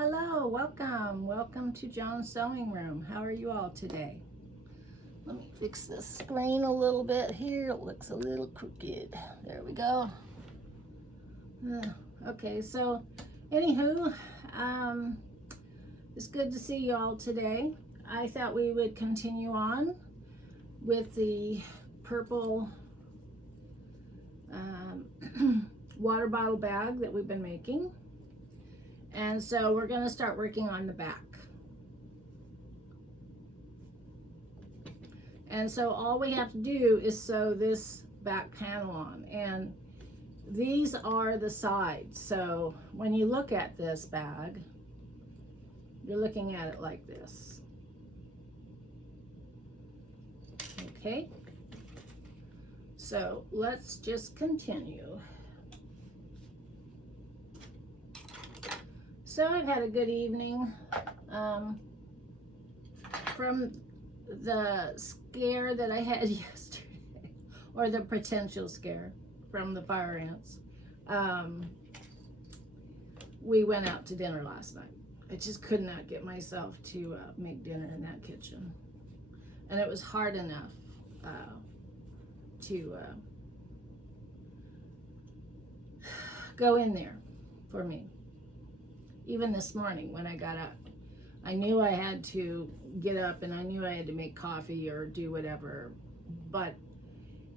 Hello, welcome to John's Sewing Room. How are you all today? Let me fix this screen a little bit here. It looks a little crooked. There we go. Okay, so anywho, it's good to see you all today. I thought we would continue on with the purple water bottle bag that we've been making. And so we're going to start working on the back. And so all we have to do is sew this back panel on. And these are the sides. So when you look at this bag, you're looking at it like this. Okay. So let's just continue. So I've had a good evening from the scare that I had yesterday, or the potential scare from the fire ants. We went out to dinner last night. I just could not get myself to make dinner in that kitchen. And it was hard enough to go in there for me. Even this morning when I got up, I knew I had to get up and I knew I had to make coffee or do whatever, but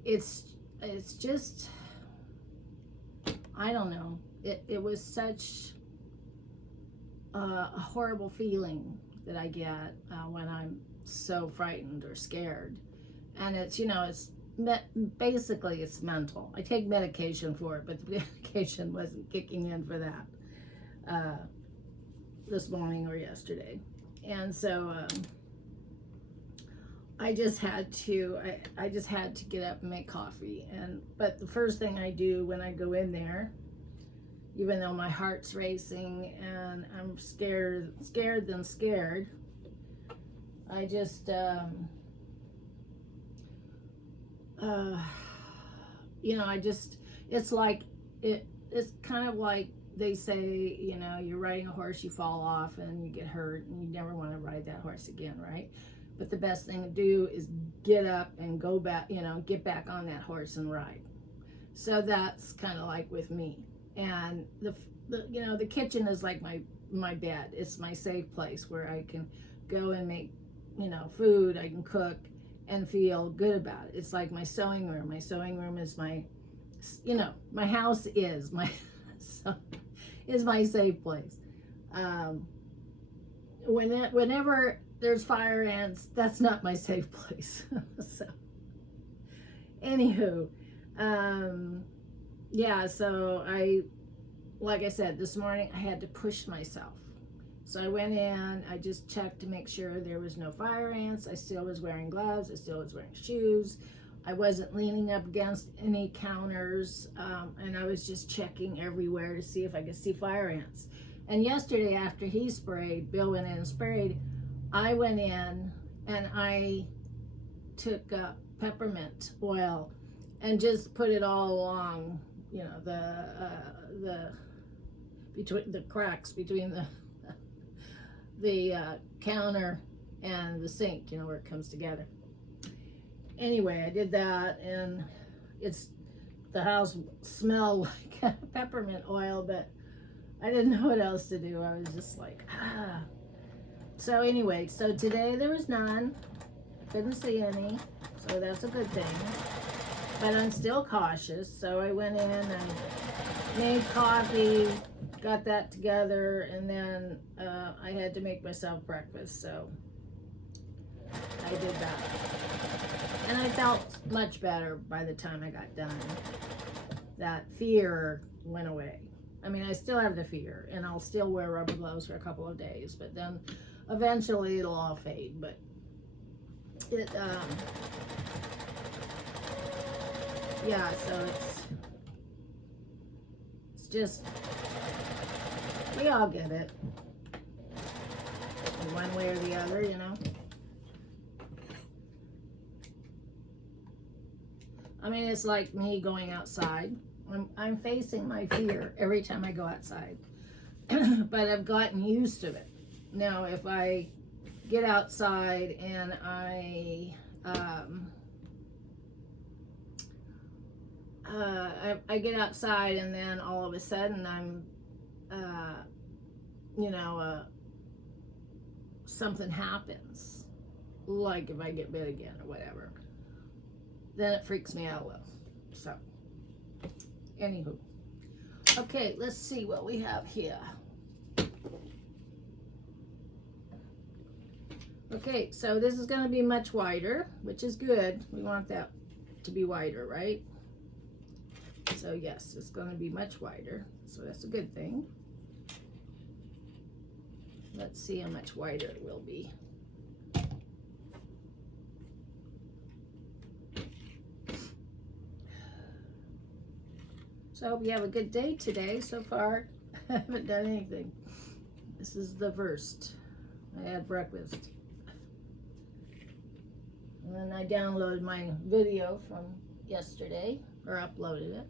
it's just, I don't know. It was such a horrible feeling that I get when I'm so frightened or scared. And it's, basically it's mental. I take medication for it, but the medication wasn't kicking in for that. This morning or yesterday. And so I just had to get up and make coffee. But the first thing I do when I go in there, even though my heart's racing and I'm scared than scared, I just it's kind of like they say, you're riding a horse, you fall off and you get hurt and you never want to ride that horse again, right? But the best thing to do is get up and go back, get back on that horse and ride. So that's kind of like with me. And the kitchen is like my bed. It's my safe place where I can go and make, food, I can cook and feel good about it. It's like my sewing room. My sewing room is my house is my is my safe place. Whenever there's fire ants, that's not my safe place. So, anywho, so like I said, this morning I had to push myself. So I went in, I just checked to make sure there was no fire ants. I still was wearing gloves, I still was wearing shoes. I wasn't leaning up against any counters, and I was just checking everywhere to see if I could see fire ants. And yesterday after Bill went in and sprayed, I went in and I took peppermint oil and just put it all along, between the cracks between the counter and the sink, where it comes together. Anyway, I did that, and the house smelled like peppermint oil, but I didn't know what else to do. I was just like, So anyway, so today there was none. I couldn't see any, so that's a good thing. But I'm still cautious, so I went in and made coffee, got that together, and then I had to make myself breakfast, so I did that. And I felt much better by the time I got done. That fear went away. I mean, I still have the fear, and I'll still wear rubber gloves for a couple of days, but then eventually it'll all fade. But so it's just, we all get it in one way or the other, I mean, it's like me going outside. I'm facing my fear every time I go outside. but I've gotten used to it. Now, if I get outside and I get outside and then all of a sudden I'm, something happens, like if I get bit again or whatever, then it freaks me out a little. So, anywho. Okay, let's see what we have here. Okay, so this is going to be much wider, which is good. We want that to be wider, right? So yes, it's going to be much wider, so that's a good thing. Let's see how much wider it will be. So I hope you have a good day today. So far, I haven't done anything. This is the first. I had breakfast. And then I downloaded my video from yesterday, or uploaded it.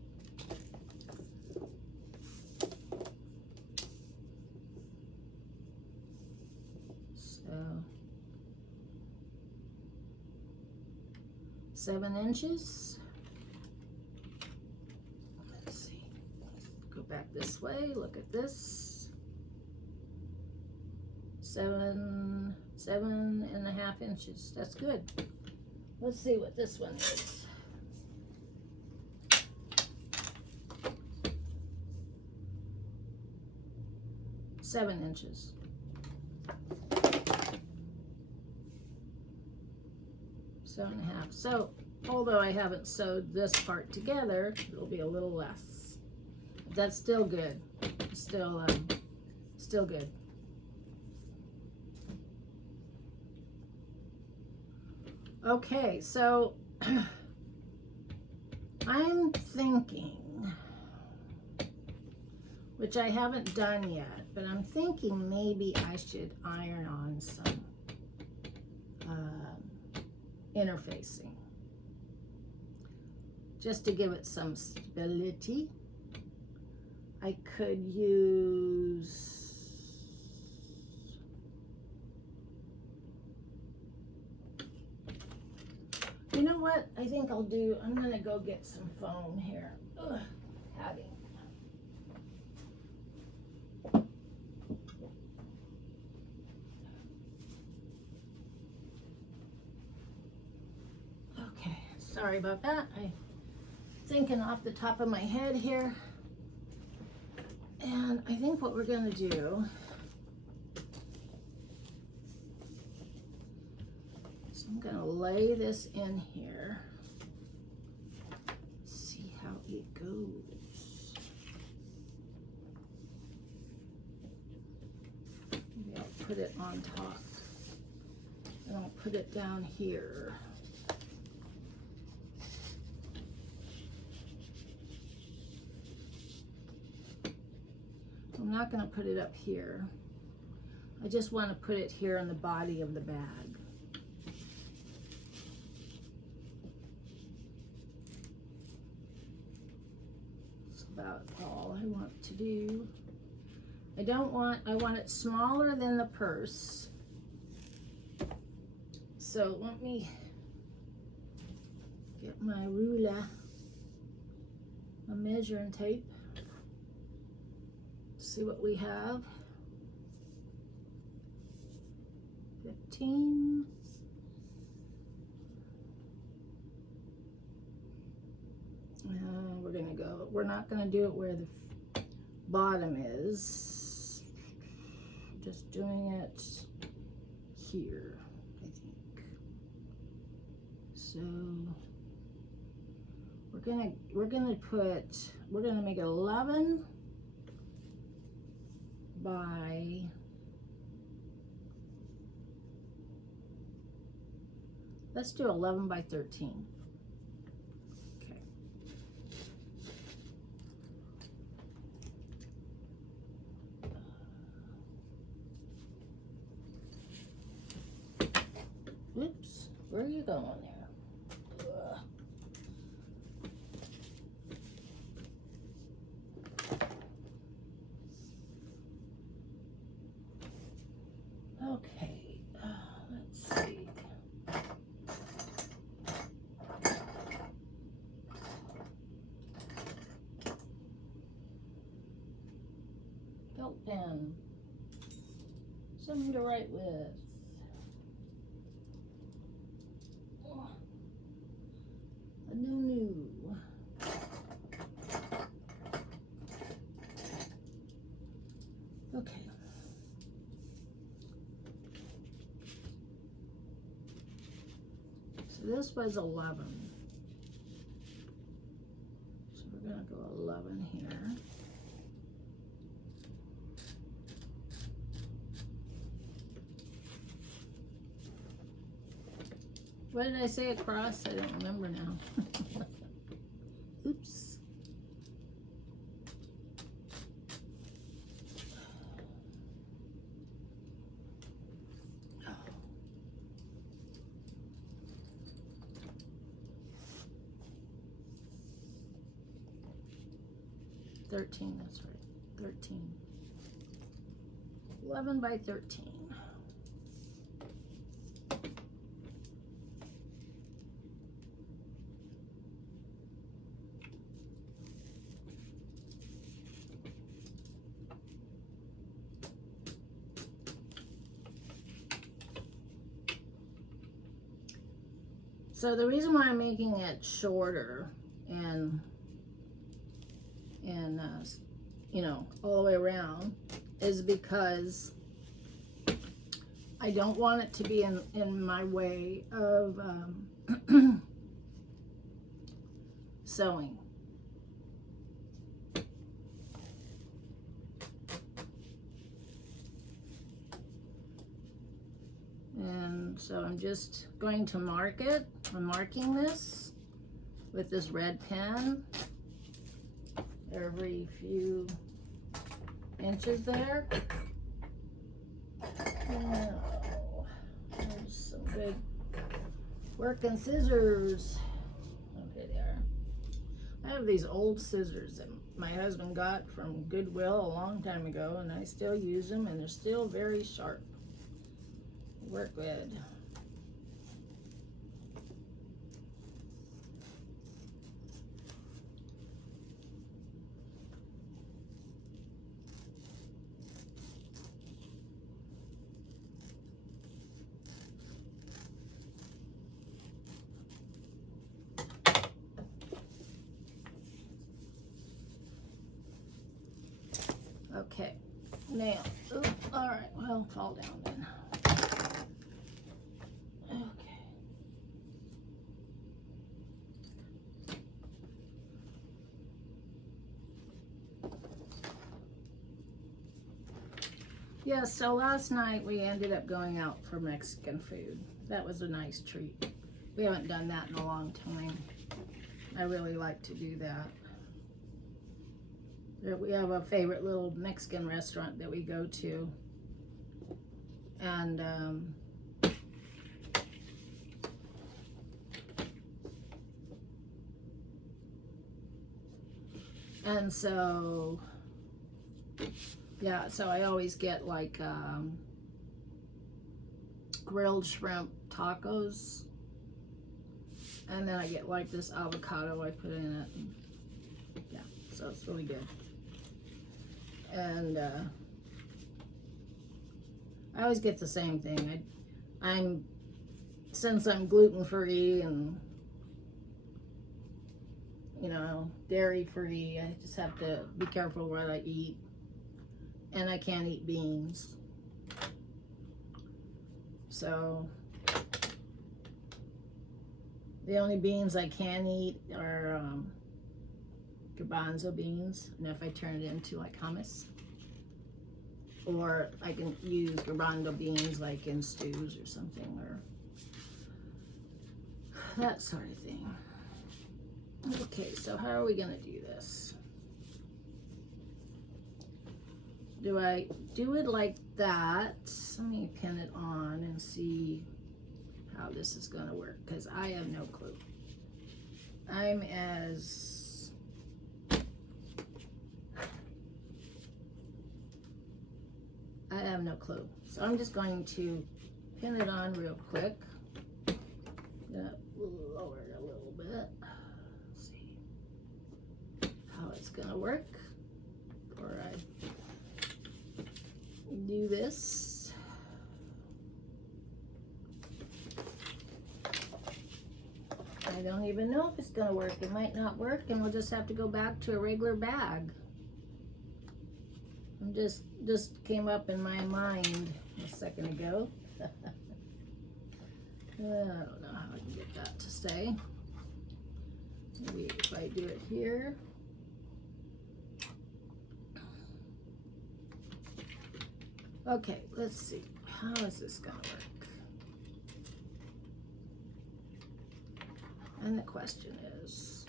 So, 7 inches. Let's see. Go back this way. Look at this. 7.5 inches. That's good. Let's see what this one is. Seven inches. Seven and a half. So, although I haven't sewed this part together, it'll be a little less. But that's still good. Still good. Okay, so I'm thinking, which I haven't done yet, but I'm thinking maybe I should iron on some interfacing, just to give it some stability. I could use, you know what I think I'll do? I'm gonna go get some foam here. Ugh, padding. Okay, sorry about that. I'm thinking off the top of my head here. And I think what we're gonna do, so I'm gonna lay this in here. See how it goes. Maybe I'll put it on top. And I'll put it down here. I'm not going to put it up here. I just want to put it here on the body of the bag. That's about all I want to do. I want it smaller than the purse. So let me get my ruler, a measuring tape. See what we have. 15. We're not gonna do it where the bottom is. Just doing it here, I think. So we're gonna make it 11 by, let's do 11 by 13. Okay. Oops, where are you going there? Ugh. pen. Something to write with. A new. Okay. So this was 11. So we're gonna go 11 here. What did I say across? I don't remember now. Oops. Oh. 13, that's right. 13. 11 by 13. So the reason why I'm making it shorter and you know, all the way around is because I don't want it to be in my way of sewing. And so I'm just going to mark it. I'm marking this with this red pen every few inches there. Now, there's some good working scissors. Okay, there. I have these old scissors that my husband got from Goodwill a long time ago, and I still use them, and they're still very sharp. They work good. Okay, now, ooh, all right, well, fall down then. Okay. Yeah, so last night we ended up going out for Mexican food. That was a nice treat. We haven't done that in a long time. I really like to do that. We have a favorite little Mexican restaurant that we go to. And so, yeah, so I always get like grilled shrimp tacos. And then I get like this avocado I put in it. Yeah, so it's really good. And I always get the same thing. Since I'm gluten-free and, you know, dairy-free, I just have to be careful what I eat. And I can't eat beans. So the only beans I can eat are garbanzo beans, and if I turn it into like hummus, or I can use garbanzo beans like in stews or something, or that sort of thing. Okay, so how are we gonna do this? Do I do it like that? Let me pin it on and see how this is gonna work, because I have no clue. I have no clue. So I'm just going to pin it on real quick. Lower it a little bit. Let's see how it's gonna work before I do this. I don't even know if it's gonna work. It might not work, and we'll just have to go back to a regular bag. I'm just came up in my mind a second ago. I don't know how I can get that to stay. Maybe if I do it here. Okay, let's see. How is this gonna work? And the question is,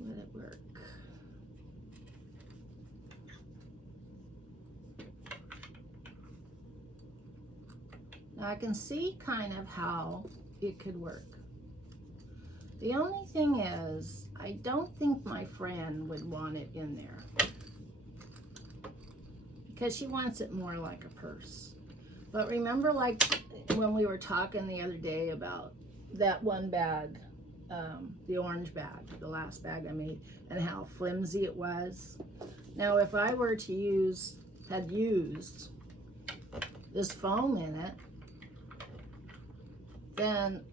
will it work? Now I can see kind of how it could work. The only thing is, I don't think my friend would want it in there, because she wants it more like a purse. But remember, like when we were talking the other day about that one bag, the orange bag, the last bag I made, and how flimsy it was. Now if I were to had used this foam in it, then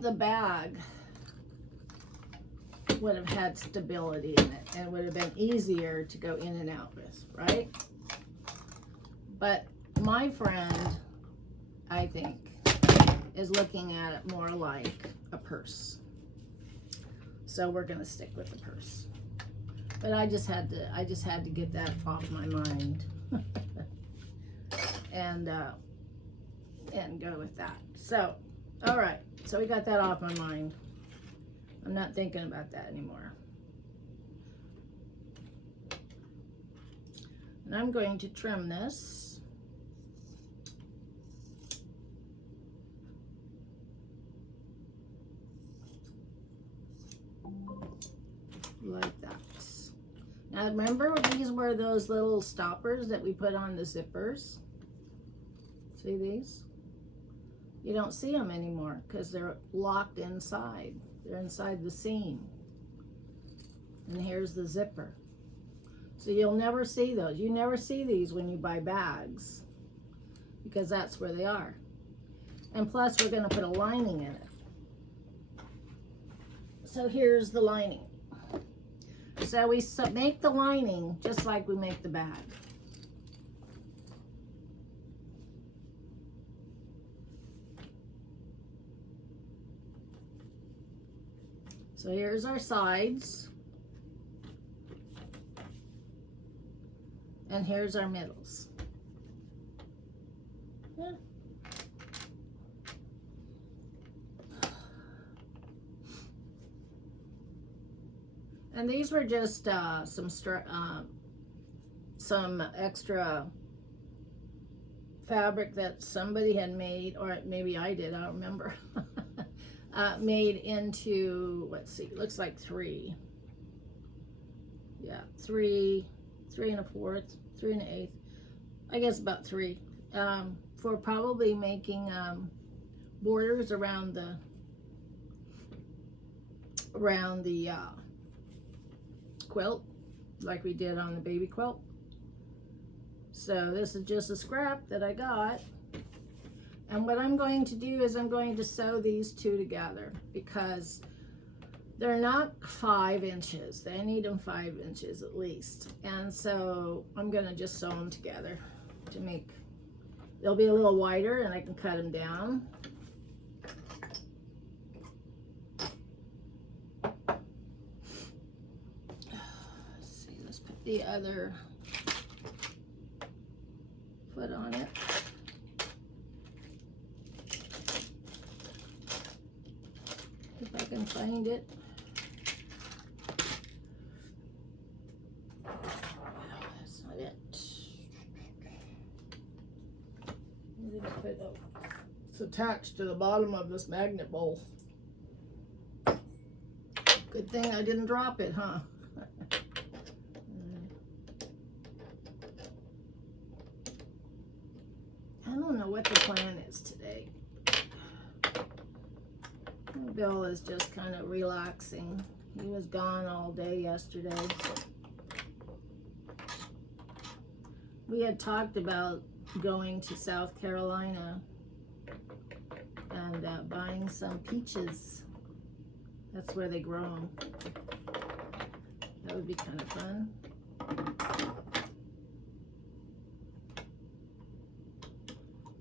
the bag would have had stability in it and would have been easier to go in and out with, right? But my friend, I think, is looking at it more like a purse. So we're gonna stick with the purse. But I just had to get that off my mind and go with that. So, all right, so we got that off my mind. I'm not thinking about that anymore. And I'm going to trim this. Like that. Now remember, these were those little stoppers that we put on the zippers. See these? You don't see them anymore because they're locked inside. They're inside the seam. And here's the zipper. So you'll never see those. You never see these when you buy bags, because that's where they are. And plus we're gonna put a lining in it. So here's the lining. So we make the lining just like we make the bag. So here's our sides. And here's our middles. Yeah. And these were just some extra fabric that somebody had made, or maybe I did, I don't remember. Made into, let's see, looks like 3. Yeah, 3 3 1/4, 3 1/8. I guess about 3. For probably making borders around the quilt, like we did on the baby quilt. So this is just a scrap that I got. And what I'm going to do is I'm going to sew these two together, because they're not 5 inches. They need them 5 inches at least. And so I'm gonna just sew them together to make, they'll be a little wider and I can cut them down. Let's see, let's put the other foot on it. If I can find it. That's not it. It's attached to the bottom of this magnet bowl. Good thing I didn't drop it, huh? I don't know what the plan is today. Bill is just kind of relaxing. He was gone all day yesterday. we had talked about going to South Carolina and buying some peaches. That's where they grow them. That would be kind of fun.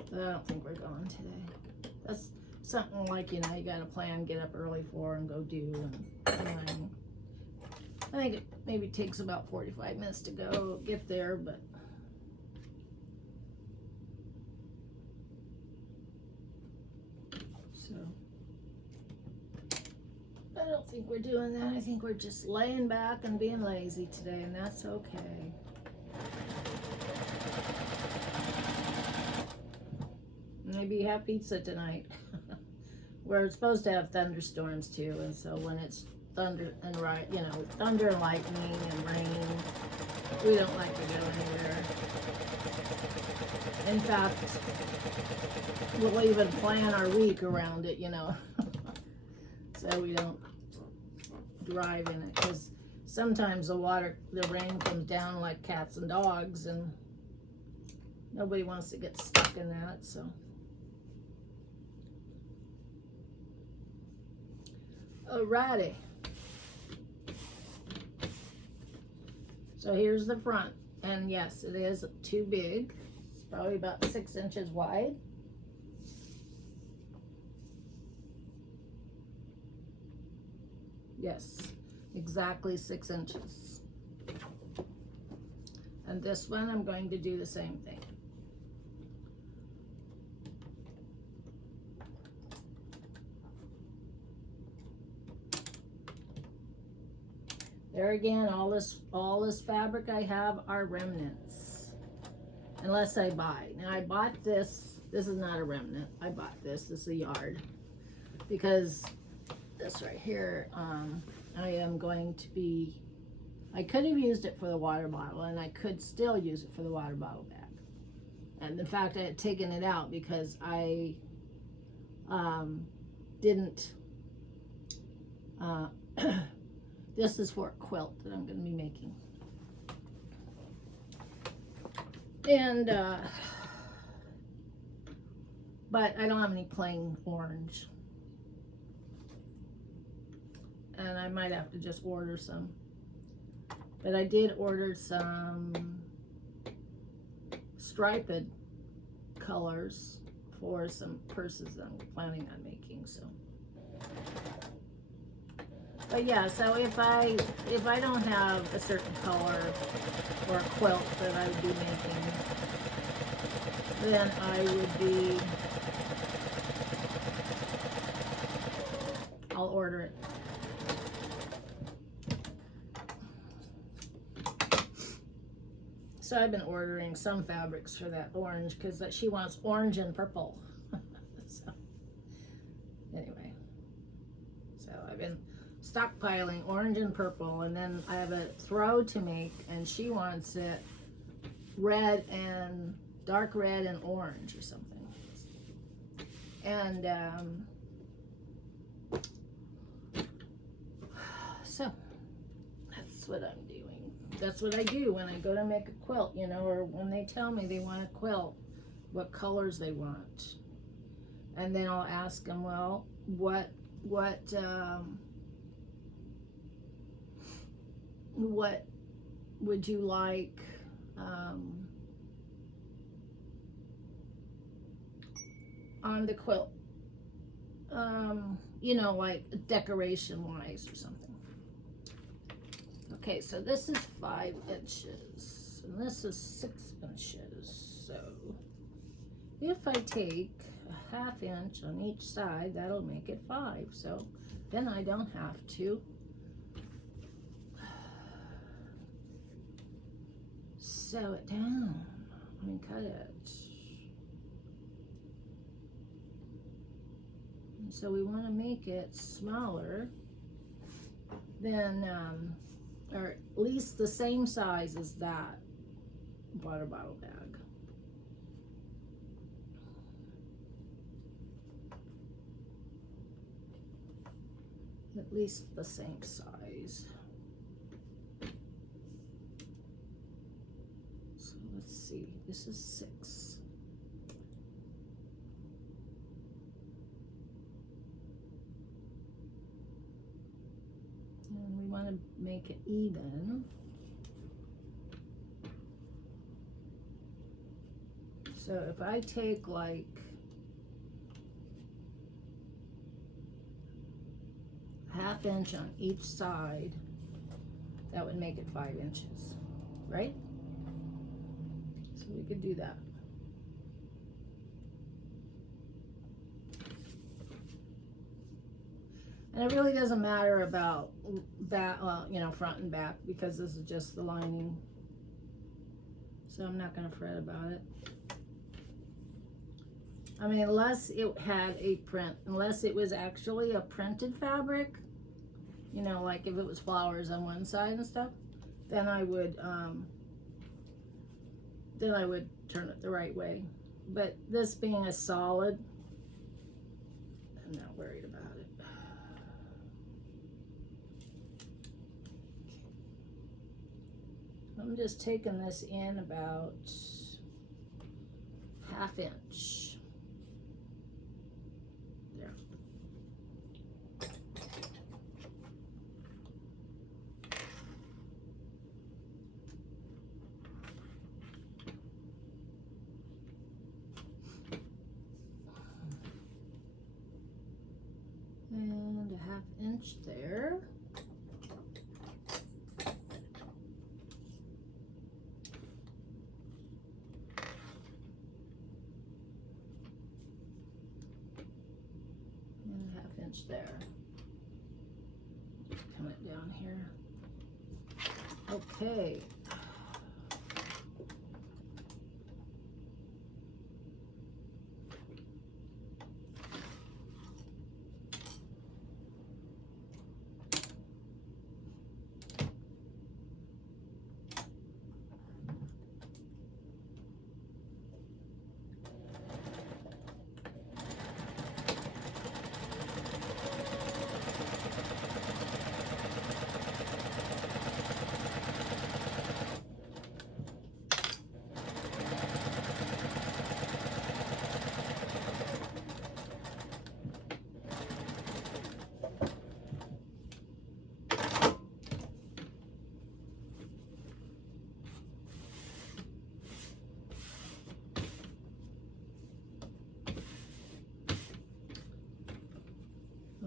But I don't think we're going today. That's something like, you know, you got to plan, get up early for and go do. And I think it maybe takes about 45 minutes to go get there, but so I don't think we're doing that. I think we're just laying back and being lazy today, and that's okay. Maybe have pizza tonight. We're supposed to have thunderstorms too, and so when it's thunder and thunder and lightning and rain, we don't like to go anywhere. In fact, we'll even plan our week around it, you know, so we don't drive in it, because sometimes the rain comes down like cats and dogs, and nobody wants to get stuck in that, so. Alrighty. So here's the front, and yes, it is too big. It's probably about 6 inches wide. Yes, exactly 6 inches. And this one, I'm going to do the same thing. There again, all this fabric I have are remnants, unless I buy. Now I bought this. This is not a remnant. I bought this. This is a yard, because this right here, I am going to be. I could have used it for the water bottle, and I could still use it for the water bottle bag. And in fact, I had taken it out because I didn't. This is for a quilt that I'm going to be making. And, but I don't have any plain orange. And I might have to just order some. But I did order some striped colors for some purses that I'm planning on making, so. But yeah, so if I don't have a certain color or a quilt that I would be making, then I'll order it. So I've been ordering some fabrics for that orange, because she wants orange and purple. So anyway, so I've been stockpiling orange and purple, and then I have a throw to make, and she wants it red and dark red and orange or something. And so that's what I'm doing. That's what I do when I go to make a quilt, you know, or when they tell me they want a quilt, what colors they want. And then I'll ask them, well, what would you like on the quilt? You know, like decoration wise or something. Okay, so this is 5 inches and this is 6 inches. So if I take a 1/2 inch on each side, that'll make it 5. So then I don't have to sew it down. I mean, cut it. And so we want to make it smaller than, or at least the same size as that water bottle bag. At least the same size. So let's see, this is 6. And we want to make it even. So if I take like ½ inch on each side, that would make it 5 inches, right? So we could do that. And it really doesn't matter about back, you know, front and back, because this is just the lining. So I'm not going to fret about it. I mean, unless it had a print, unless it was actually a printed fabric, you know, like if it was flowers on one side and stuff, then I would turn it the right way. But this being a solid, I'm not worried about it. I'm just taking this in about ½ inch. There. And a ½ inch there. There. Just pin it down here. Okay.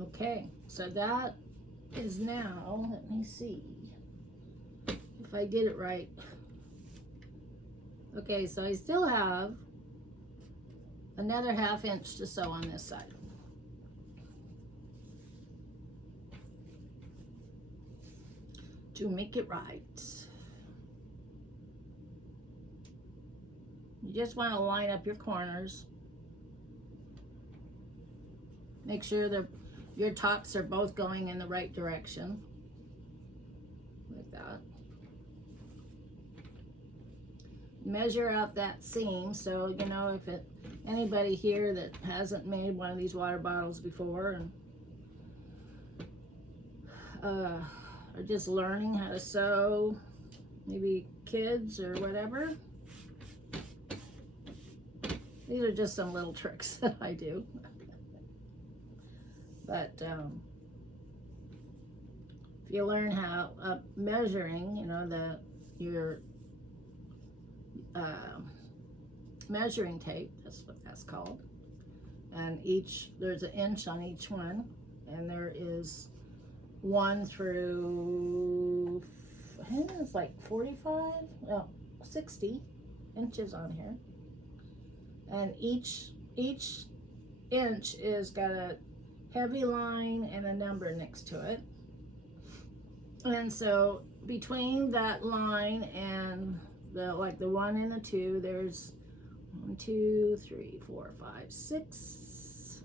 Okay, so that is now, let me see if I did it right. Okay, so I still have another ½ inch to sew on this side. To make it right. You just want to line up your corners. Make sure your tops are both going in the right direction. Like that. Measure out that seam, so you know if anybody here that hasn't made one of these water bottles before and are just learning how to sew, maybe kids or whatever. These are just some little tricks that I do. But if you learn how measuring, you know, your measuring tape, that's what that's called, and there's an inch on each one, and there is 1 through, I think it's like 45, no, 60 inches on here, and each inch is got a heavy line and a number next to it. And so between that line and the 1 and the 2, there's 1, 2, 3, 4, 5, 6,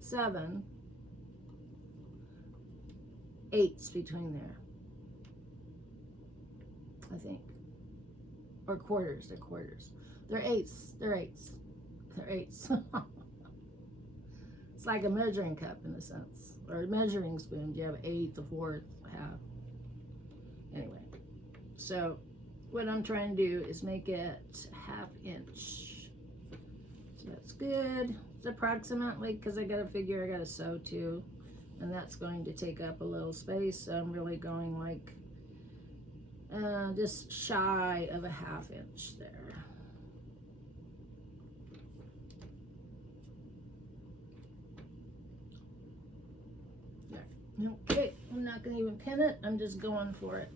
7 eighths between there, I think, or quarters. They're quarters. They're eighths. They're eighths. They're eighths. It's like a measuring cup in a sense, or a measuring spoon. You have 1/8, 1/4, 1/2. Anyway, so what I'm trying to do is make it 1/2 inch. So that's good. It's approximately, because I gotta figure I gotta sew too. And that's going to take up a little space. So I'm really going like just shy of a 1/2 inch there. There. Okay, I'm not gonna even pin it. I'm just going for it.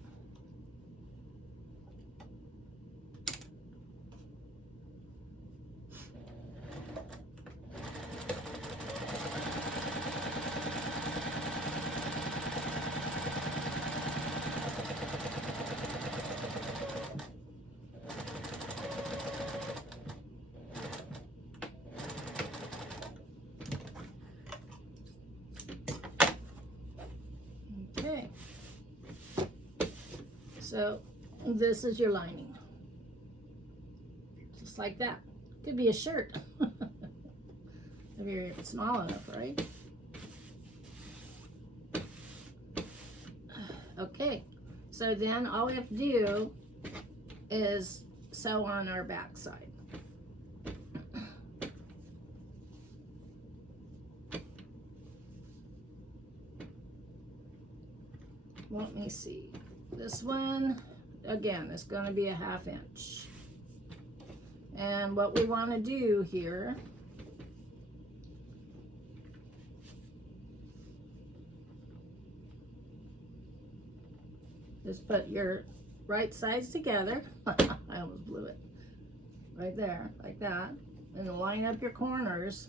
Okay, so this is your lining, just like that. Could be a shirt if you're small enough, right? Okay, so then all we have to do is sew on our back side. Let me see. This one, again, is going to be a 1/2 inch. And what we want to do here is put your right sides together. I almost blew it. Right there, like that. And line up your corners.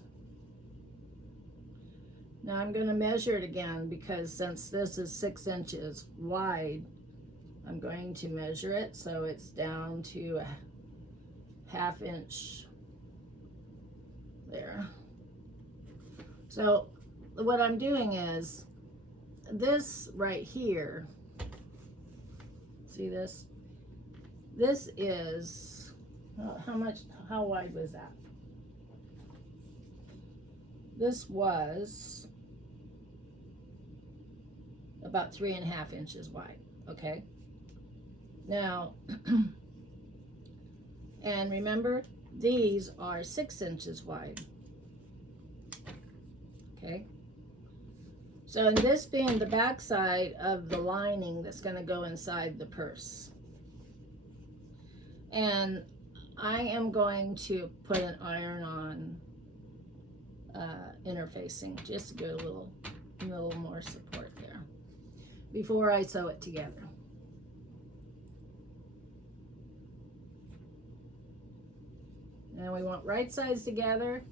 Now I'm going to measure it again, because since this is 6 inches wide, I'm going to measure it so it's down to a 1/2 inch there. So what I'm doing is this right here, see this? This is, how wide was that? This was about 3.5 inches wide, okay? Now, and remember, these are 6 inches wide, okay? So, and this being the back side of the lining that's gonna go inside the purse. And I am going to put an iron-on interfacing, just to get a little more support there before I sew it together. And we want right sides together.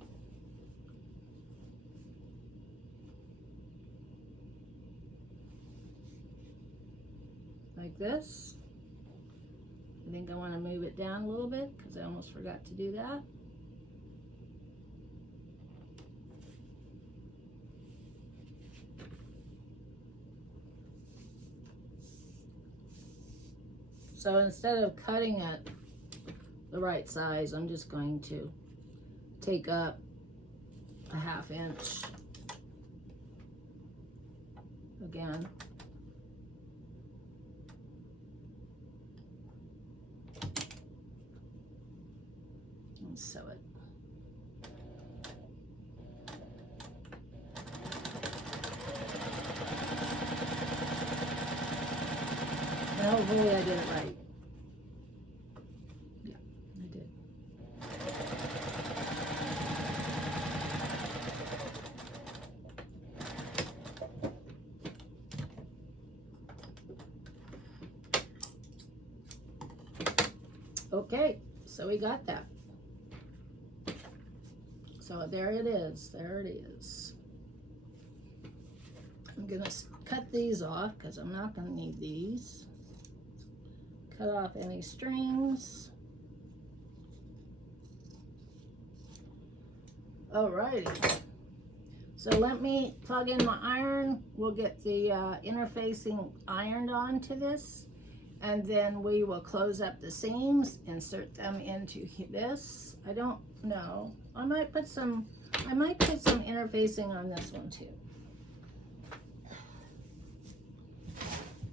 Like this. I think I want to move it down a little bit because I almost forgot to do that. So instead of cutting it the right size, I'm just going to take up a 1/2 inch again. And sew it. Now hopefully I did it right. Yeah, I did. Okay, so we got that. So there it is, there it is. I'm gonna cut these off because I'm not gonna need these. Cut off any strings. Alrighty. So let me plug in my iron. We'll get the interfacing ironed onto this, and then we will close up the seams, insert them into this. I don't know. I might put some interfacing on this one too.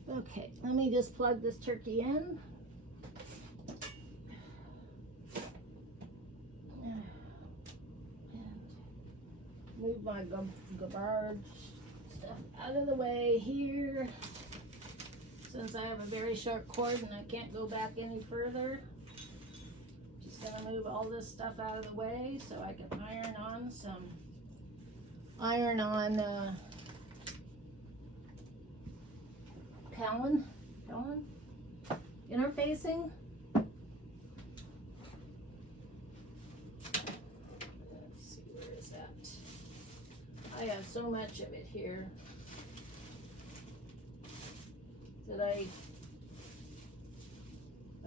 Okay, let me just plug this turkey in. move my garbage stuff out of the way here. Since I have a very short cord and I can't go back any further, just gonna move all this stuff out of the way so I can iron on Palin interfacing. Let's see, where is that? I have so much of it here that I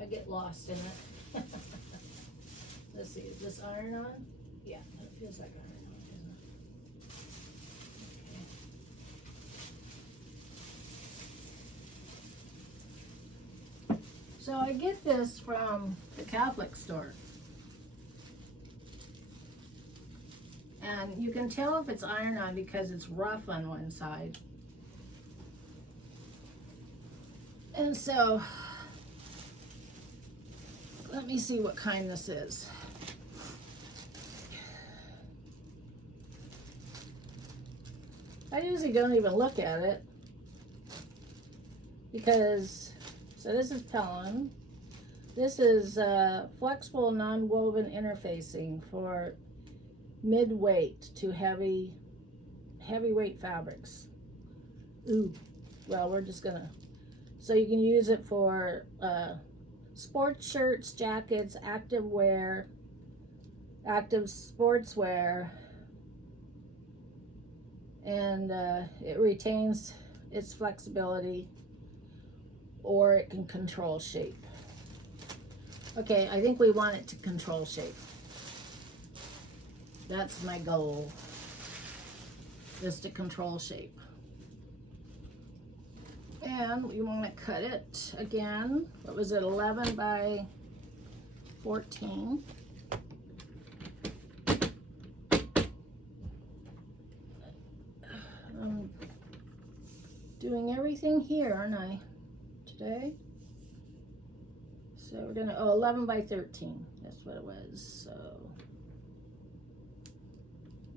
get lost in it. Let's see, is this iron on? Yeah, it feels like iron on, doesn't it? Okay. So I get this from the Catholic store. And you can tell if it's iron on because it's rough on one side. And so, let me see what kind this is. I usually don't even look at it because, so this is Palin. This is flexible non-woven interfacing for mid-weight to heavyweight fabrics. Ooh, well, we're just gonna, so you can use it for sports shirts, jackets, active wear, active sportswear, and it retains its flexibility, or it can control shape. Okay, I think we want it to control shape. That's my goal, is to control shape. And we want to cut it again. What was it, 11 by 14? I'm doing everything here, aren't I, today? So we're gonna, 11 by 13, that's what it was, so.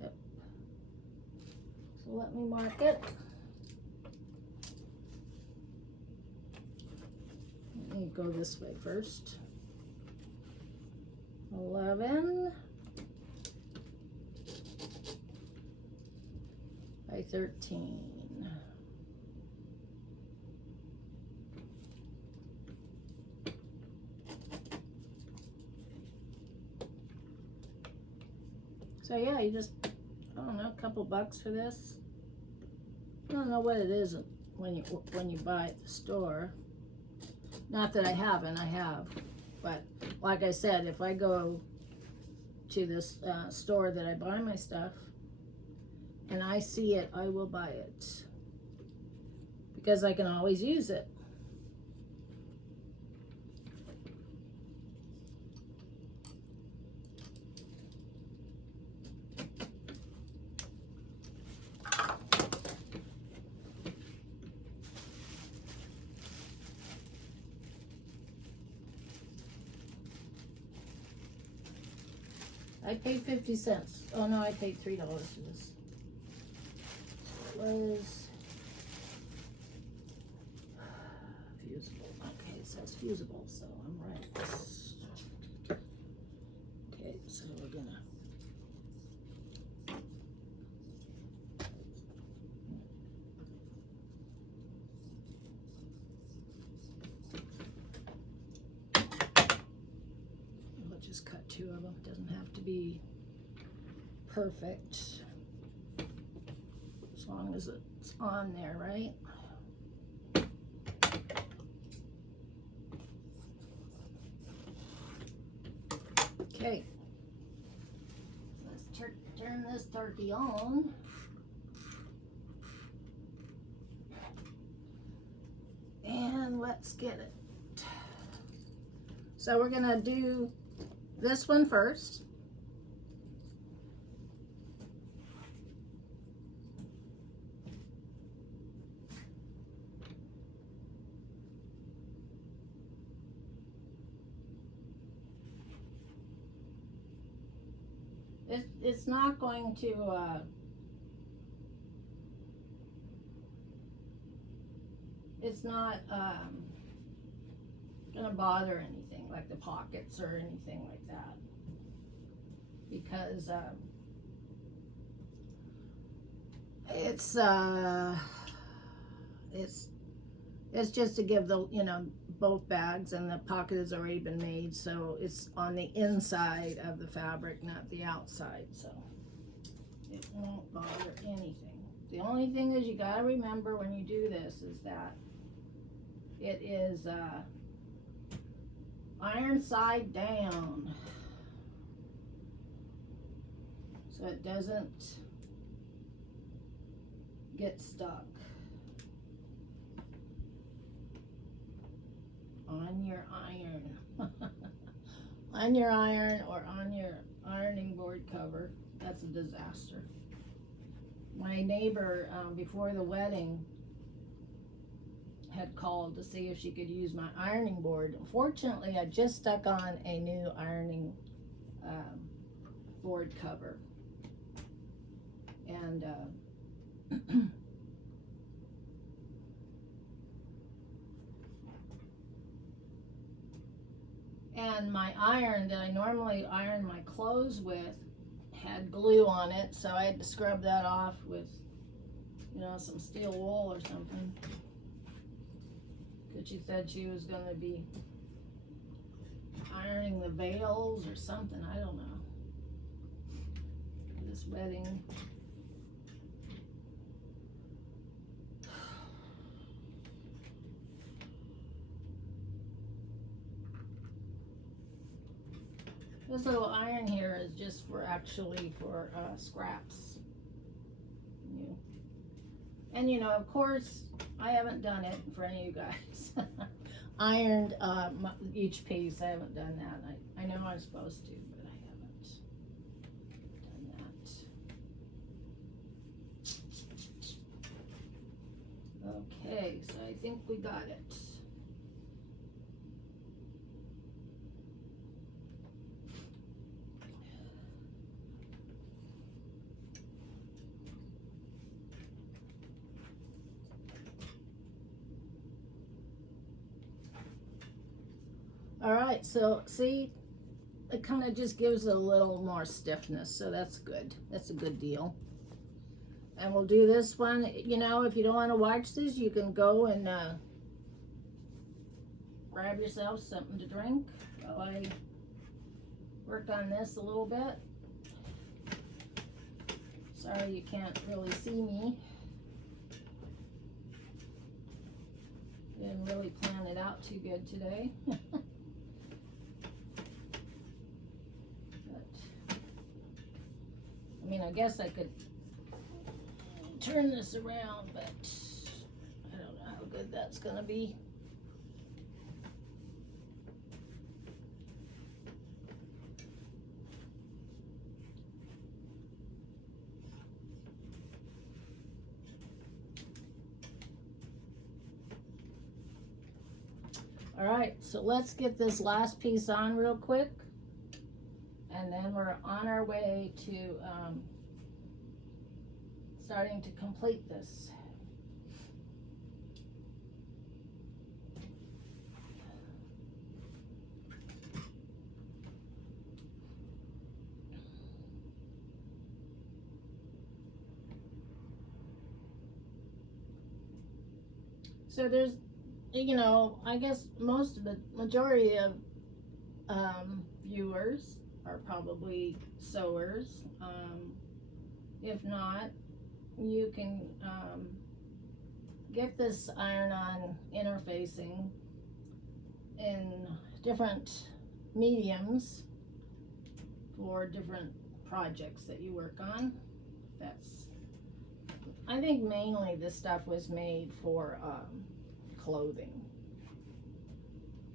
Yep. So let me mark it. Let me go this way first. 11 by 13. So yeah, you just, I don't know, a couple bucks for this. I don't know what it is when you buy at the store. Not that I haven't, I have. But like I said, if I go to this store that I buy my stuff and I see it, I will buy it. Because I can always use it. I paid 50 cents. Oh no, I paid $3 for this. It was fusible. Okay, it says fusible, so I'm right. Okay, so we're gonna. We'll just cut 2 of them. It doesn't have to be perfect. As long as it's on there, right? Okay. Let's turn this turkey on. And let's get it. So we're gonna do this one first. It's not going to it's not gonna bother anything like the pockets or anything like that, because it's just to give the, you know, both bags, and the pocket has already been made, so it's on the inside of the fabric, not the outside, so it won't bother anything. The only thing is, you gotta remember when you do this is that it is iron side down, so it doesn't get stuck on your iron. On your iron or on your ironing board cover. That's a disaster. My neighbor, before the wedding, had called to see if she could use my ironing board. Unfortunately, I just stuck on a new ironing board cover, and and my iron that I normally iron my clothes with had glue on it, so I had to scrub that off with, you know, some steel wool or something, because she said she was going to be ironing the veils or something, I don't know, for this wedding. This little iron here is just for scraps. And you know, of course, I haven't done it for any of you guys. Ironed each piece. I haven't done that. I know I'm supposed to, but I haven't done that. Okay, so I think we got it. All right, so see, it kind of just gives it a little more stiffness, so that's good. That's a good deal. And we'll do this one. You know, if you don't want to watch this, you can go and grab yourself something to drink while I work on this a little bit. Sorry you can't really see me. Didn't really plan it out too good today. I mean, I guess I could turn this around, but I don't know how good that's gonna be. All right, so let's get this last piece on real quick, and then we're on our way to starting to complete this. So there's, you know, I guess most of the majority of viewers are probably sewers. If not, you can get this iron-on interfacing in different mediums for different projects that you work on. I think mainly this stuff was made for clothing.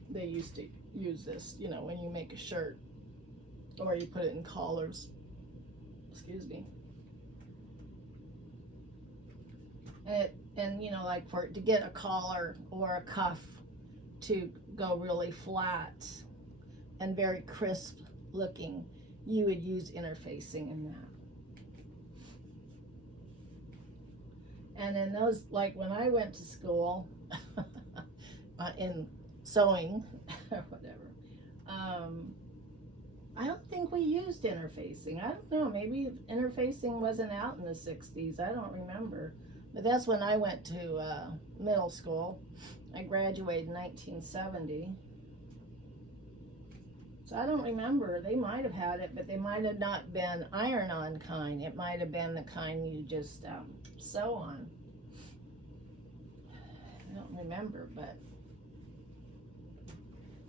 They used to use this, you know, when you make a shirt or you put it in collars. Excuse me. And you know, like to get a collar or a cuff to go really flat and very crisp looking, you would use interfacing in that. And then those, like when I went to school, in sewing or whatever. I don't think we used interfacing. I don't know, maybe interfacing wasn't out in the 60s. I don't remember. But that's when I went to middle school. I graduated in 1970. So I don't remember. They might have had it, but they might have not been iron-on kind. It might have been the kind you just sew on. I don't remember, but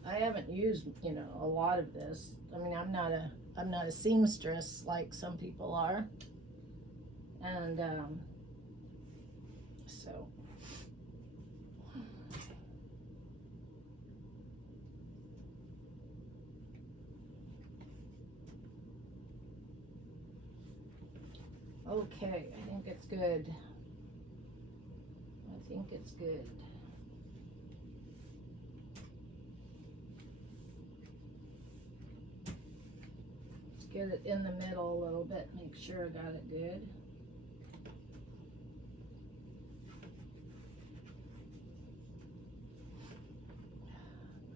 I haven't used, a lot of this. I mean, I'm not a seamstress like some people are, and so. Okay, I think it's good. I think it's good. Let's get it in the middle a little bit, make sure I got it good.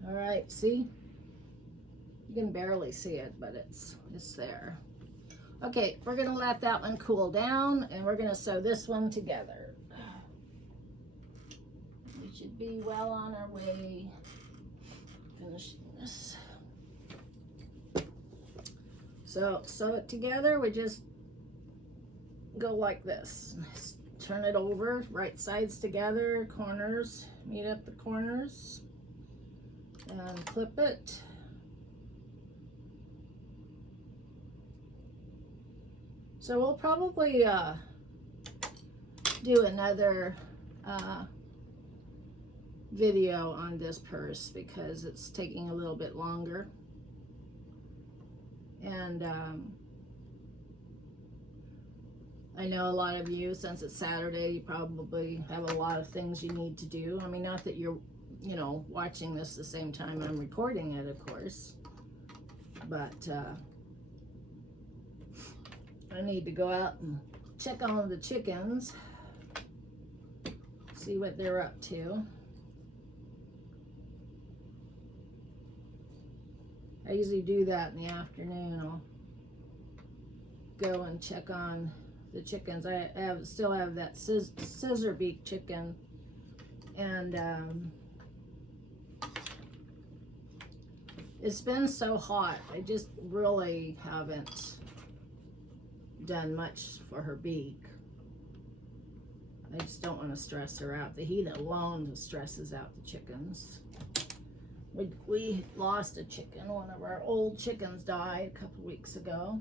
All right, see? You can barely see it, but it's there. Okay, we're gonna let that one cool down, and we're gonna sew this one together. We should be well on our way finishing this. So sew it together. We just go like this. Turn it over, right sides together, corners, meet at the corners, and clip it. So we'll probably do another video on this purse because it's taking a little bit longer. And I know a lot of you, since it's Saturday, you probably have a lot of things you need to do. I mean, not that you're, watching this the same time I'm recording it, of course. But I need to go out and check on the chickens, see what they're up to. I usually do that in the afternoon. I'll go and check on the chickens. I still have that scissor beak chicken, and it's been so hot. I just really haven't done much for her beak. I just don't want to stress her out. The heat alone stresses out the chickens. We lost a chicken. One of our old chickens died a couple weeks ago.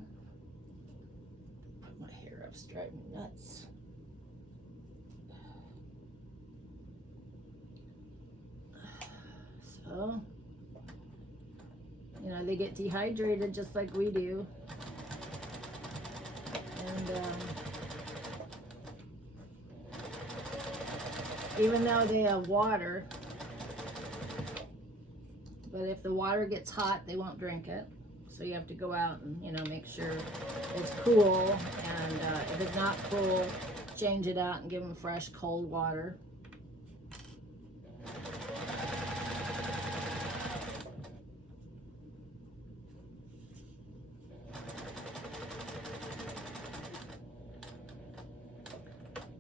Put my hair up, it's driving me nuts. So, they get dehydrated just like we do. And even though they have water, but if the water gets hot, they won't drink it. So you have to go out and, make sure it's cool. And if it's not cool, change it out and give them fresh, cold water.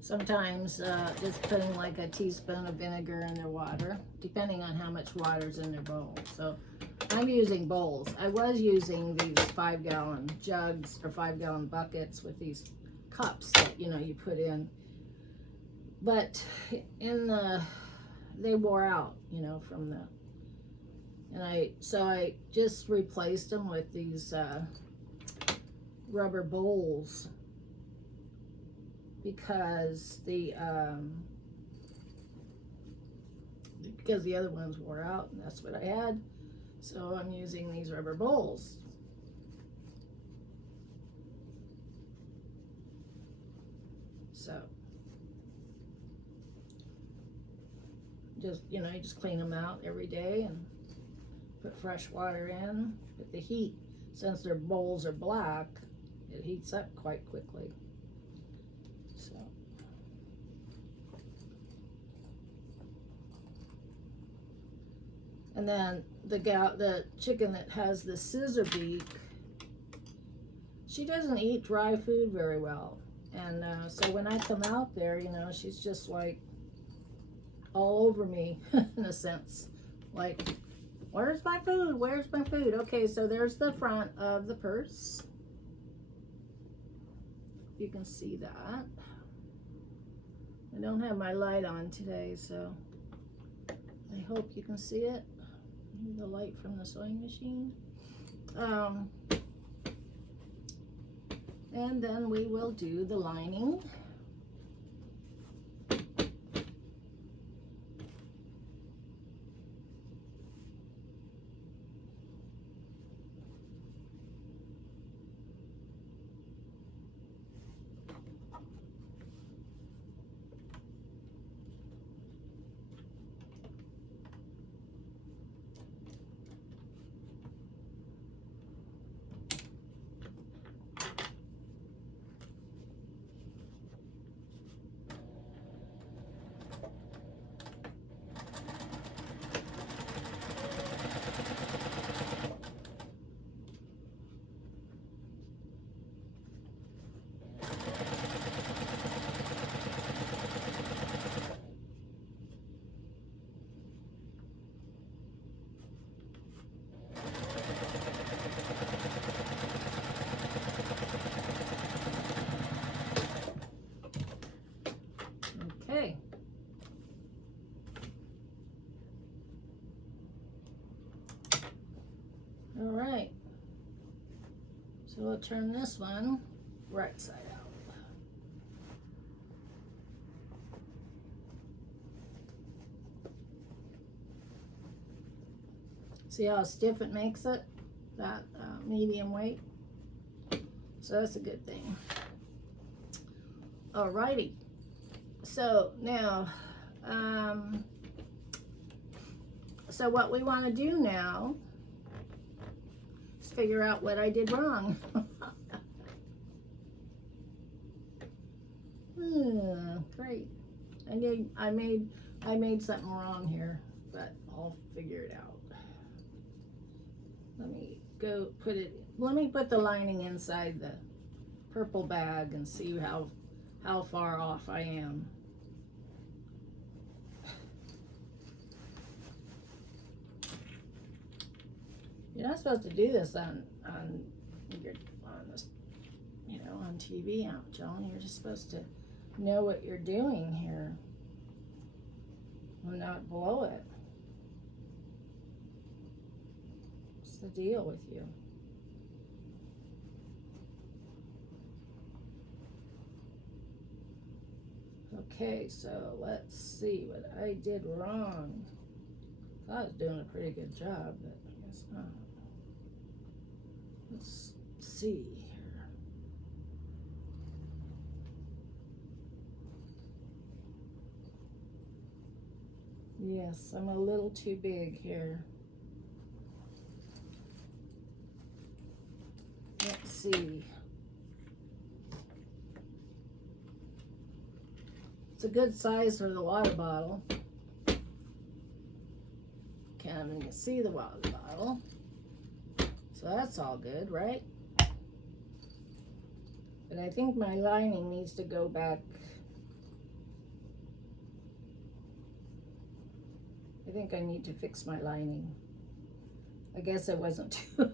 Sometimes just putting like a teaspoon of vinegar in their water, depending on how much water's in their bowl. So I'm using bowls. I was using these 5-gallon jugs or 5-gallon buckets with these cups that you put in, but they wore out, from the, and I just replaced them with these rubber bowls. Because the other ones wore out, and that's what I had. So I'm using these rubber bowls. So just you just clean them out every day and put fresh water in. But the heat, since their bowls are black, it heats up quite quickly. And then the chicken that has the scissor beak, she doesn't eat dry food very well. And so when I come out there, you know, she's just like all over me in a sense. Like, where's my food? Where's my food? Okay, so there's the front of the purse. You can see that. I don't have my light on today, so I hope you can see it. The light from the sewing machine. And then we will do the lining. Okay. All right. So we'll turn this one right side out. See how stiff it makes it? That medium weight. So that's a good thing. Alrighty. So now, so what we want to do now is figure out what I did wrong. Great. I made something wrong here, but I'll figure it out. Let me go put it. Let me put the lining inside the purple bag and see how far off I am. You're not supposed to do this on this, you know, on TV, Aunt Joan. You're just supposed to know what you're doing here and not blow it. What's the deal with you? Okay, so let's see what I did wrong. I was doing a pretty good job, but I guess not. Let's see here. Yes, I'm a little too big here. Let's see. It's a good size for the water bottle. Can't even see the water bottle. So that's all good, right? But I think my lining needs to go back. I think I need to fix my lining. I guess I wasn't too.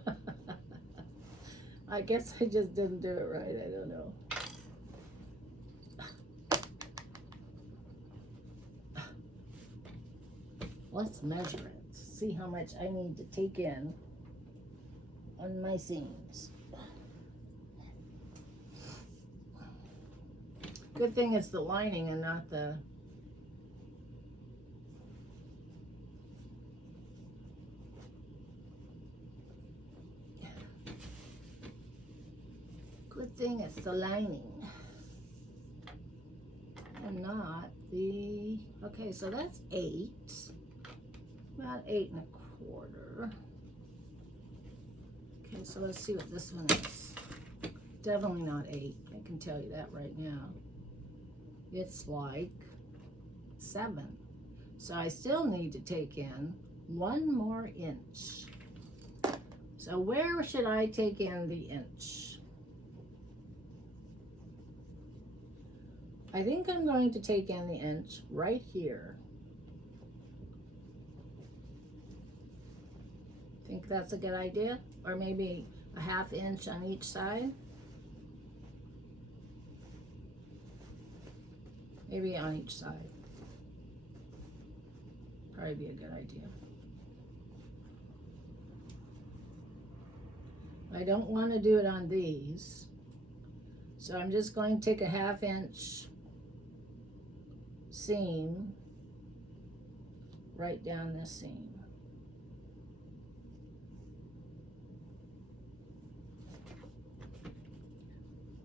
I guess I just didn't do it right. I don't know. Let's measure it. See how much I need to take in on my seams. Good thing it's the lining and not the good thing it's the lining and not the, okay, so that's 8, about 8 1/4. Okay, so let's see what this one is. Definitely not 8, I can tell you that right now. It's like 7. So I still need to take in 1 more inch. So where should I take in the inch? I think I'm going to take in the inch right here. Think that's a good idea? Or maybe a 1/2 inch on each side? Maybe on each side. Probably be a good idea. I don't want to do it on these. So I'm just going to take a 1/2 inch seam right down this seam.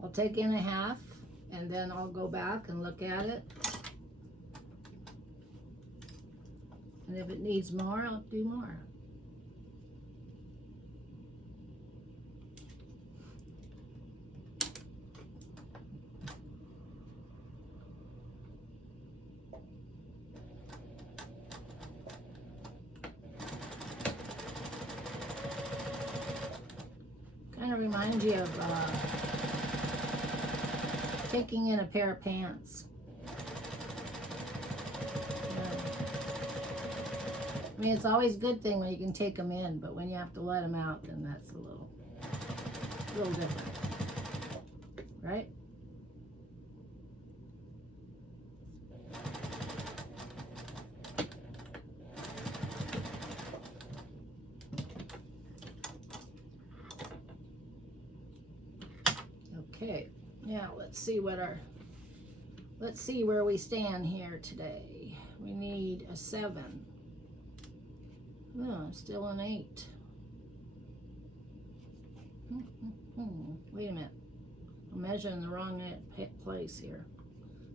I'll take in a 1/2 and then I'll go back and look at it. And if it needs more, I'll do more. Kind of reminds you of taking in a pair of pants. I mean, it's always a good thing when you can take them in, but when you have to let them out, then that's a little different, right? Okay, now let's see where we stand here today. We need a 7. Oh, I'm still an 8. Wait a minute. I'm measuring the wrong place here.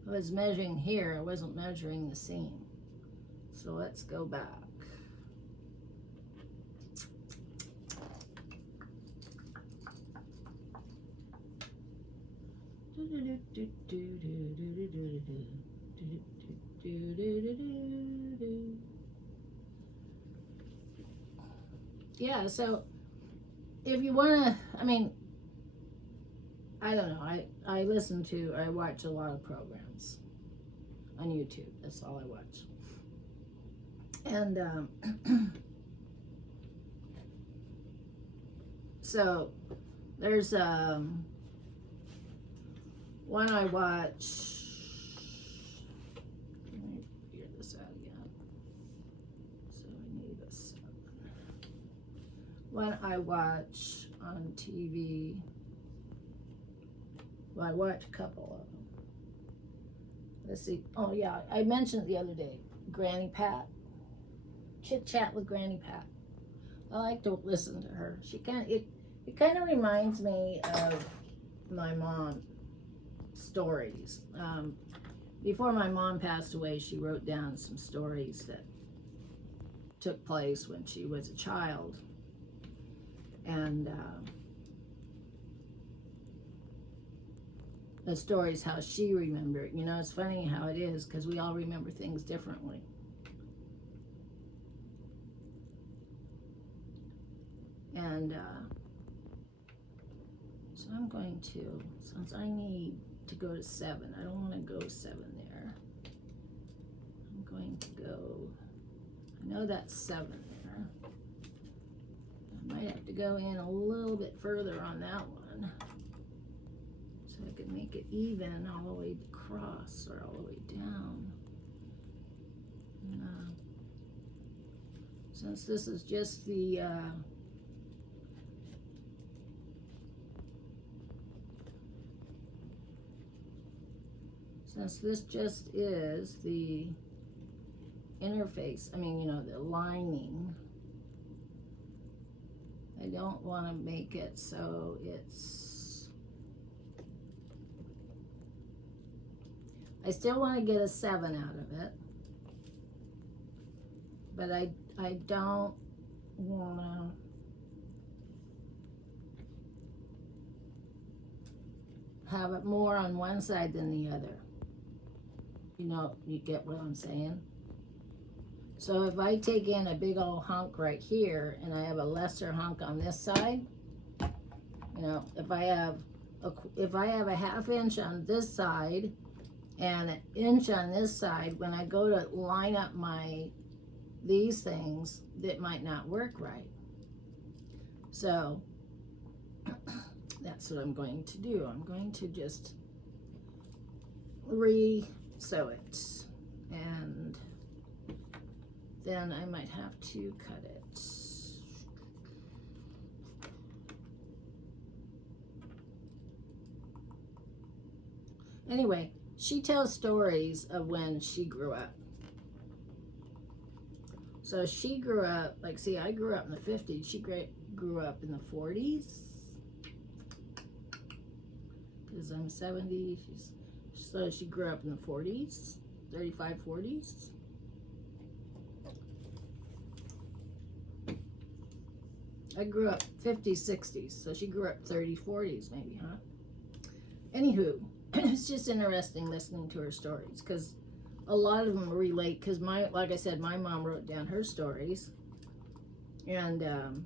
I was measuring here, I wasn't measuring the seam. So let's go back. Yeah, so if you want to, I mean, I don't know, I watch a lot of programs on YouTube. That's all I watch. And so there's one I watch. Let me figure this out again. So we need a 7. One I watch on TV. Well, I watch a couple of them. Let's see. Oh yeah, I mentioned the other day, Granny Pat. Chit Chat with Granny Pat. I like to listen to her. It kind of reminds me of my mom stories. Before my mom passed away, she wrote down some stories that took place when she was a child. And the stories how she remembered. You know, it's funny how it is because we all remember things differently. And so I'm going to, since I need to go to 7, I don't want to go 7 there. I'm going to go, I know that's 7 there. I might have to go in a little bit further on that one so I can make it even all the way across or all the way down. And, since this is just the since this just is the interface, I mean, you know, the lining, I don't want to make it so it's, I still want to get a 7 out of it, but I don't want to have it more on one side than the other. You know, you get what I'm saying? So if I take in a big old hunk right here and I have a lesser hunk on this side, you know, if I have a half inch on this side and an inch on this side, when I go to line up these things, that might not work right. So that's what I'm going to do. I'm going to just re-sew it, and then I might have to cut it. Anyway, she tells stories of when she grew up. So she grew up, like, see, I grew up in the 50s. She grew up in the 40s. Because I'm 70. So she grew up in the 40s, 35, 40s. I grew up 50s, 60s. So she grew up 30s, 40s maybe, huh? Anywho, it's just interesting listening to her stories because a lot of them relate. Because like I said, my mom wrote down her stories and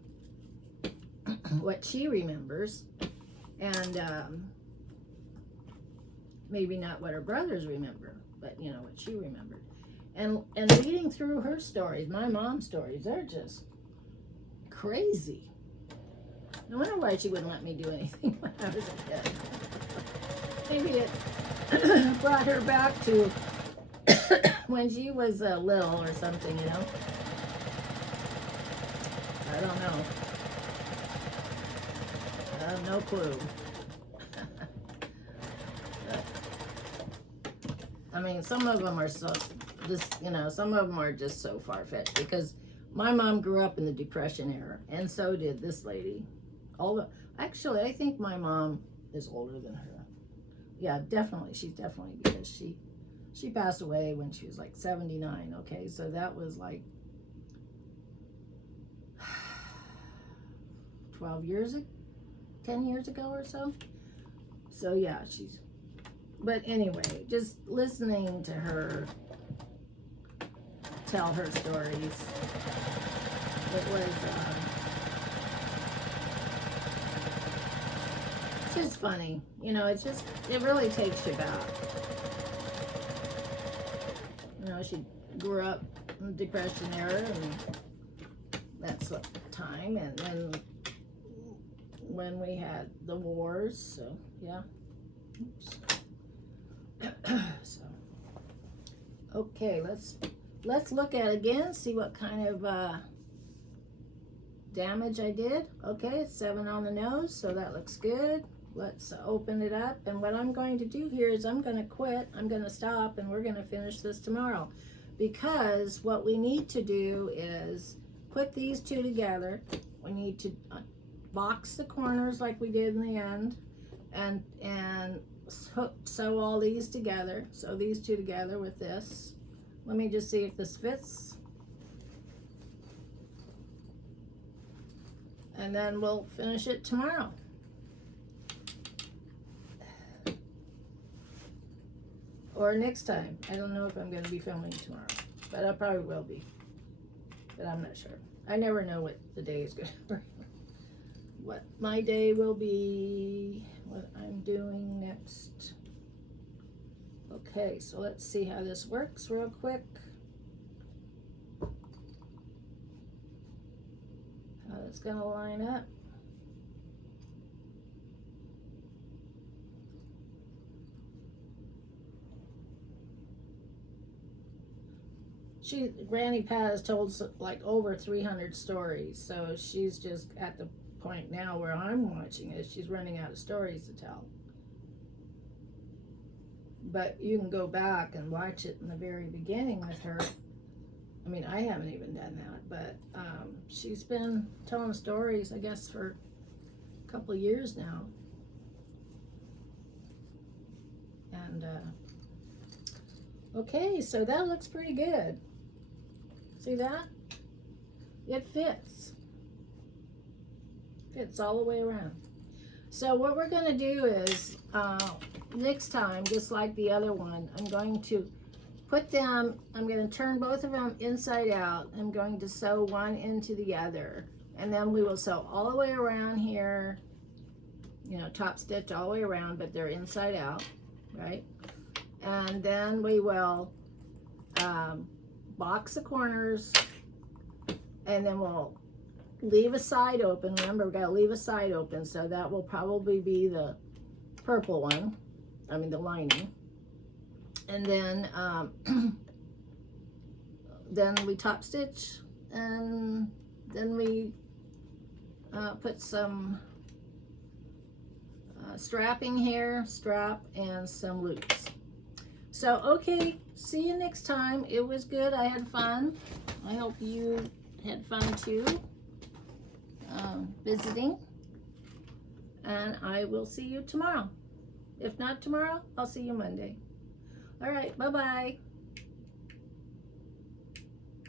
what she remembers, and maybe not what her brothers remember, but you know what she remembered. And reading through her stories, my mom's stories, they're just crazy. No wonder why she wouldn't let me do anything when I was a kid. Maybe it brought her back to when she was little or something, you know. I don't know. I have no clue. I mean, some of them are so just, you know, some of them are just so far-fetched because my mom grew up in the Depression era, and so did this lady. Actually, I think my mom is older than her. Yeah, definitely. She's definitely, because she passed away when she was like 79. Okay, so that was like 12 years, 10 years ago or so. So yeah, but anyway, just listening to her tell her stories, it was, it's just funny, you know. It really takes you back. You know, she grew up in the Depression era, and that's what time, and then when we had the wars, so yeah. Oops. So, okay, let's look at it again, see what kind of damage I did. Okay, it's 7 on the nose, so that looks good. Let's open it up, and what I'm going to do here is I'm going to quit. I'm going to stop, and we're going to finish this tomorrow, because what we need to do is put these two together. We need to box the corners like we did in the end, and sew all these together. Sew these two together with this. Let me just see if this fits, and then we'll finish it tomorrow. Or next time. I don't know if I'm going to be filming tomorrow, but I probably will be. But I'm not sure. I never know what the day is going to bring. What my day will be, what I'm doing next. Okay, so let's see how this works real quick. How it's going to line up. Granny Pat has told like over 300 stories, so she's just at the point now where I'm watching it. She's running out of stories to tell. But you can go back and watch it in the very beginning with her. I mean, I haven't even done that, but she's been telling stories, I guess, for a couple of years now. And okay, so that looks pretty good. See that? It fits. Fits all the way around. So what we're going to do is, next time, just like the other one, I'm going to put them, I'm going to turn both of them inside out. I'm going to sew one into the other, and then we will sew all the way around here, you know, top stitch all the way around, but they're inside out, right? And then we will box the corners, and then we'll leave a side open. Remember, we've got to leave a side open, so that will probably be the purple one, I mean the lining. And then then we top stitch, and then we put some strapping here, strap, and some loops. So, okay, see you next time. It was good. I had fun. I hope you had fun too, visiting. And I will see you tomorrow. If not tomorrow, I'll see you Monday. All right, bye-bye.